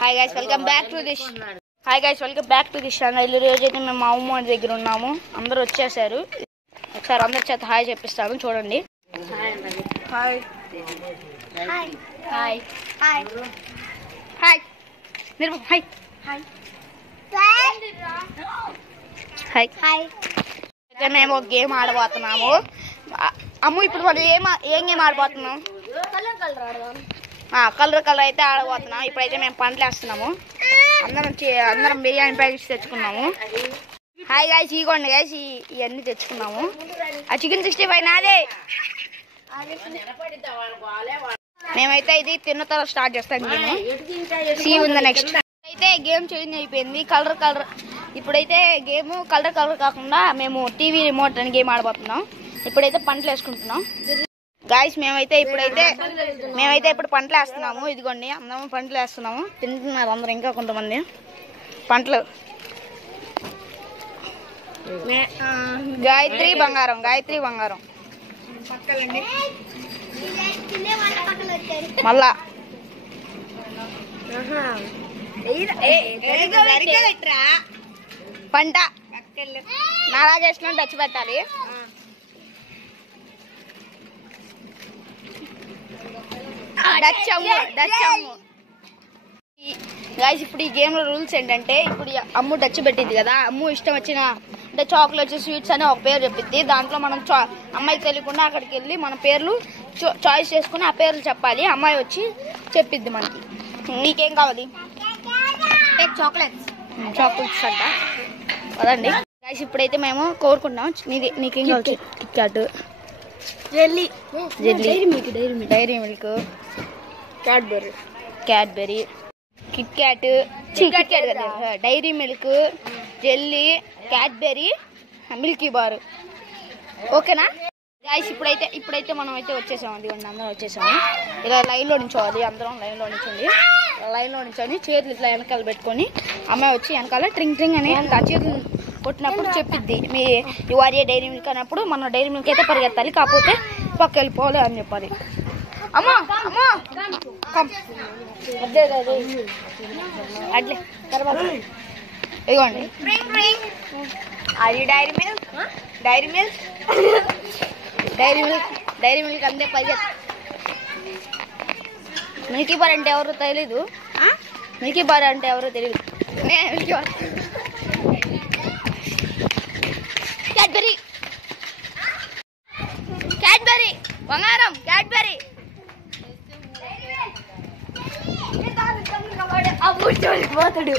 Hi guys welcome back to this channel. ఈ రోజు అయితే మేము మా అమ్మ దగ్గర ఉన్నాము. అందరూ వచ్చేసారు. ఒకసారి అందరి చేత హాయ్ చెప్పిస్తాను, చూడండి. Hi hi hi hi hi Nirmal hi hi hi hi. అయితే మేము ఒక గేమ్ ఆడబోతున్నాము. అమ్ము ఇప్పుడు మనం ఏం గేమ్ ఆడబోతున్నాం? కలర్ అయితే ఆడబోతున్నాం. ఇప్పుడైతే మేము పంటలు వేస్తున్నాము. అందరం బిర్యానీ ప్యాకెట్స్ తెచ్చుకున్నాము. హాయ్ గాయస్, ఇగోండి గాయస్, ఇవన్నీ తెచ్చుకున్నాము. ఆ చికెన్ 65 నాదే. మేమైతే ఇది తిన్న తర్వాత స్టార్ట్ చేస్తాం. నేను సీ ఉంది. నెక్స్ట్ అయితే గేమ్ చేంజ్ అయిపోయింది. కలర్ ఇప్పుడైతే గేమ్ కలర్ కాకుండా మేము టీవీ రిమోట్ అని గేమ్ ఆడబోతున్నాం. ఇప్పుడైతే పంటలు వేసుకుంటున్నాం గాయస్. మేమైతే ఇప్పుడు పంటలు వేస్తున్నాము. ఇదిగోండి, అందరం పంటలు వేస్తున్నాము. తింటున్నారు అందరూ, ఇంకా కొంతమంది పంటలు. గాయత్రి బంగారం మళ్ళా పంట నాలా చేసిన డచ్ పెట్టాలి. గాయస్ ఇప్పుడు ఈ గేమ్ లో రూల్స్ ఏంటంటే, ఇప్పుడు అమ్ము డచ్ పెట్టింది కదా, అమ్ము ఇష్టం వచ్చిన అంటే చాక్లెట్స్, స్వీట్స్ అని ఒక పేరు చెప్పిద్ది. దాంట్లో మనం అమ్మాయికి తెలియకుండా అక్కడికి వెళ్ళి మన పేర్లు చాయిస్ చేసుకుని ఆ పేర్లు చెప్పాలి. అమ్మాయి వచ్చి చెప్పిద్ది మనకి. నీకేం కావాలి? చాక్లెట్స్ అంట కదండి గాయస్. ఇప్పుడైతే మేము కోరుకుంటాం. నీకేం కావాలి? KitKat, jelly, Dairy Milk, Cadbury, KitKat, Dairy Milk, jelly, Cadbury, Milky Bar. ఓకేనా గాయస్? ఇప్పుడైతే మనం అయితే వచ్చేసాము. అదిగోండి, అందరం వచ్చేసాము. ఇలా లైన్లో నించోవాలి. అందరం లైన్లో నించొని చేతులు ఇట్లా వెనకాల పెట్టుకొని అమ్మాయి వచ్చి వెనకాల ట్రింగ్ అని ఆ చేతులు కొట్టినప్పుడు చెప్పిద్ది మీ ఇవారియే డైరీ మిల్క్ అన్నప్పుడు మన డైరీ మిల్క్ అయితే పరిగెత్తాలి, కాకపోతే పక్క వెళ్ళిపోవాలి అని చెప్పాలి. అమ్మా అట్లే తర్వాత ఇదిగోండి. డైరీ మిల్క్ అంతే పరిగెత్త. మిల్కీ బార్ అంటే ఎవరో తెలీదు. మిల్కీ బార్ అంటే ఎవరో తెలియదు. మిల్కీ బార్, క్యాడ్బెరీ బంగారం, క్యాడ్బెరీ. పోతాడు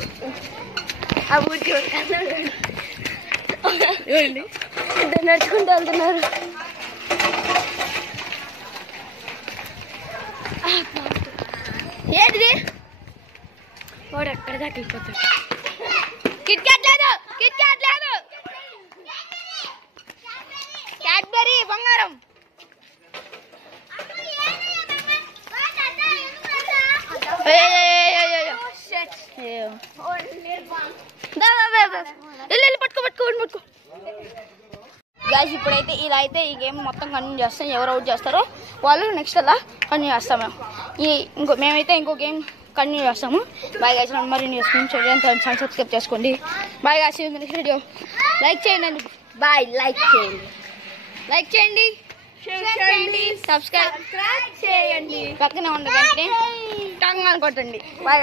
నడుచుకుంటూ వెళ్తున్నారు. ఏంటిది? వాడు అక్కడ దాకా వెళ్ళిపోతాడు. కిట్ క్యాట్ లేదు, క్యాడ్బెరీ బంగారం. పట్టుకో గాయస్. ఇప్పుడైతే ఇలా అయితే ఈ గేమ్ మొత్తం కంటిన్యూ చేస్తాం. ఎవరు అవుట్ చేస్తారో వాళ్ళు నెక్స్ట్ అలా కంటిన్యూ చేస్తాం. మేమైతే ఇంకో గేమ్ కంటిన్యూ చేస్తాము. Bye guys. మరి సబ్స్క్రైబ్ చేసుకోండి. Bye guys. Next video like చేయండి. బాయ్. లైక్ చేయండి, సబ్స్క్రైబ్ చేయండి, పక్కనే ఉండదంటే టంగ్ అని కొట్టండి. బాయ్.